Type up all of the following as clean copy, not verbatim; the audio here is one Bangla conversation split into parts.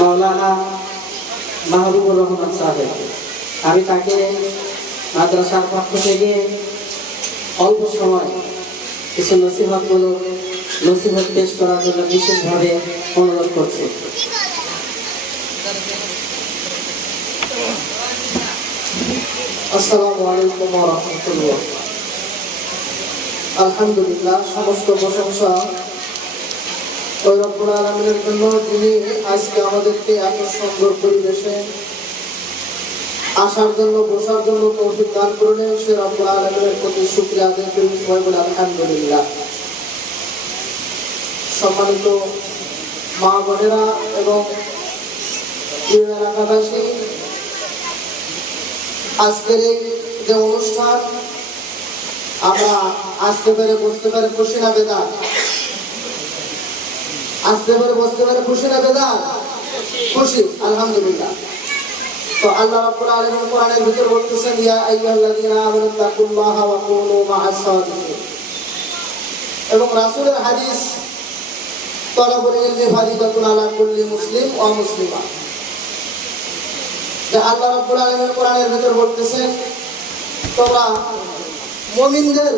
মাওলানা মাহবুবুর রহমান সাহেব। আমি তাকে মাদ্রাসার পক্ষ থেকে অল্প সময় কিছু নসিহত পেশ করার জন্য বিশেষভাবে অনুরোধ করছি। আসসালামু আলাইকুম ওয়া রাহমাতুল্লাহ। আলহামদুলিল্লাহ, সমস্ত প্রশংসা ওই রব্বুল আলামিনের জন্য, যিনি আজকে আমাদেরকে এত সুন্দর পরিবেশে আসার জন্য, বসার জন্য তৌফিক দান করলেন। সে রব্বুল আলামিনের প্রতি শুকরিয়া আদায় করি, সবাই বলে আলহামদুলিল্লাহ। সম্মানিত মা বোনেরা এবং প্রিয় এলাকাবাসী, আজকের এই যে অনুষ্ঠান, আমরা আসতে পেরে বসতে পারে খুশি না বেদার? আসতে পারে বসতে পারে খুশি না বেদার? খুশি, আলহামদুলিল্লাহ। তো আল্লাহ রাব্বুল আলামিন কোরআনের ভিতর বলতেছেন, ইয়া আইয়ুহাল্লাযীনা আমানু তাকুল্লাহা ওয়া কুনু মা'আস সাদিকিন। এবং রাসূলের হাদিস, তালাবুল ইলমি ফারিদাতুন আলা কুল্লি মুসলিম ওয়া মুসলিমা। যে আল্লাহ রাব্বুল আলামিন কোরআনের ভিতর বলতেছেন, তোমরা মুমিনদের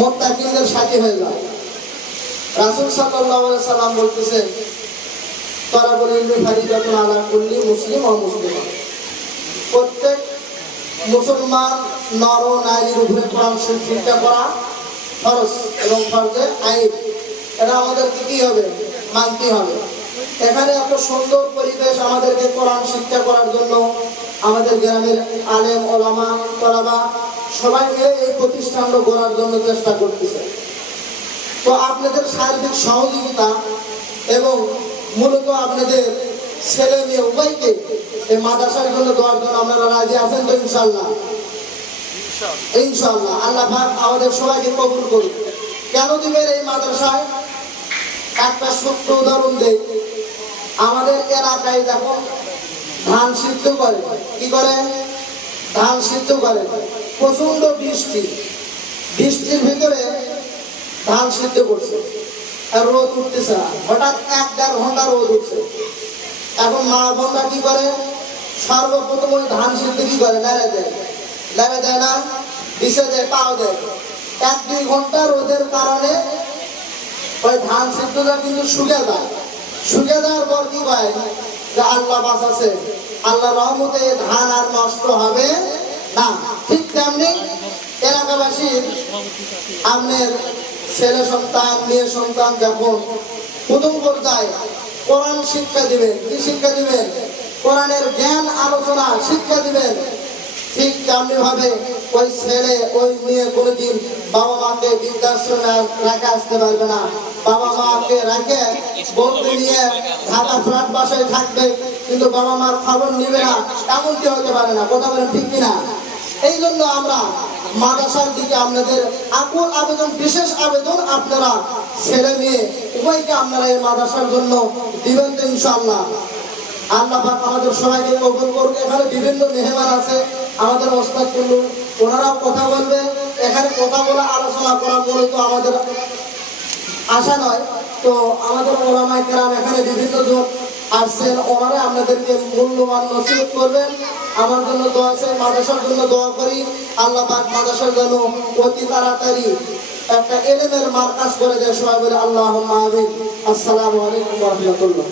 মুত্তাকিনদের সাথী হয়ে যাও। রাসূল সাল্লাল্লাহু আলাইহি সাল্লাম বলতেছেন, তালাবুল ইলমি ফারিদাতুন আলা কুল্লি মুসলিম ওয়া মুসলিমা। প্রত্যেক মুসলমান নর ও নারীর উপরে কোরআন শরীফ শিক্ষা করা ফরজ এবং ফরজে আইন। এটা আমাদেরকে কি হবে? মানতে হবে। এখানে এত সুন্দর পরিবেশ, আমাদেরকে কোরআন শিক্ষা করার জন্য আমাদের গ্রামের আলেম ওলামা তলাবা সবাই মিলে এই প্রতিষ্ঠানটা গড়ার জন্য চেষ্টা করতেছে। তো আপনাদের সার্বিক সহযোগিতা এবং মূলত আপনাদের ছেলে মেয়ে উভয়কে এই মাদ্রাসার জন্য দেওয়ার জন্য আপনারা রাজি আছেন তো? ইনশাআল্লাহ, ইনশাআল্লাহ। আল্লাহ পাক আমাদের সবাইকে কবুল করুন। কেন দিবেন এই মাদ্রাসায়? একটা ছোট্ট উদাহরণ দেই। আমাদের এলাকায় যখন ধান সিদ্ধ করে, কি করে? ধান সিদ্ধ করে। প্রচন্ড বৃষ্টির ভিতরে ধান সিদ্ধ করছে, আর রোদ উঠতেছে না। হঠাৎ 1-1.5 ঘন্টা রোদ উঠছে। এখন মা বোনরা কি করে? সর্বপ্রথম ওই ধান সিদ্ধ কি করে? নেড়ে দেয় না, বিষে দেয়, পাও দেয়। 1-2 ঘন্টা রোদের কারণে ওই ধান সিদ্ধটা কিন্তু শুকে যায়। শুকে যাওয়ার পর কি হয়? যে আল্লাহ বাঁচাছে, আল্লাহ রহমতে ধান আর নষ্ট হবে না। ঠিক তেমনি এলাকাবাসীর আপনার ছেলে সন্তান মেয়ে সন্তান যখন প্রথম পর্যায়ে কোরআন শিক্ষা দিবেন, কি শিক্ষা দিবেন? কোরআনের জ্ঞান আলোচনা শিক্ষা দিবেন। ঠিক তেমনি ভাবে ওই ছেলে ওই মেয়ে কোনোদিন বাবা মাকে বৃদ্ধাশ্রমে রেখে আসতে পারবে না। বাবা মাকে রেখে বন্ধু নিয়ে ঢাকা ফ্ল্যাট বাসায় থাকবে, কিন্তু বাবা মার খবর নিবে না, এমনটি হতে পারে না। কথা বলেন ঠিক কিনা? এই জন্য আমরা মাদ্রাসার দিকে আপনাদের আকুল আবেদন, বিশেষ আবেদন, আপনারা ছেলে মেয়ে উভয়কে আপনারা এই মাদ্রাসার জন্য দিবেন তো? ইনশাআল্লাহ। আল্লাহ পাক আমাদের সবাইকে কবুল করুন। এখানে বিভিন্ন মেহমান আছে, আমাদের ওস্তাদ কুল্লু, ওনারাও কথা বলবে। এখানে কথা বলা, আলোচনা করা মূলত আমাদের আশা নয়। তো আমাদের ওলামায়ে কেরাম এখানে বিভিন্ন জন আসছেন, ওনারা আপনাদেরকে মূল্যবান নসিহত করবেন। আমার জন্য দোয়া আছে, মাদ্রাসার জন্য দোয়া করি। আল্লাহ পাক মাদ্রাসার জন্য অতি তাড়াতাড়ি একটা ইলমের মারকাজ করে দেয়। সবাই বলে আল্লাহুম্মা আমিন। আসসালামু আলাইকুম ওয়া রাহমাতুল্লাহ।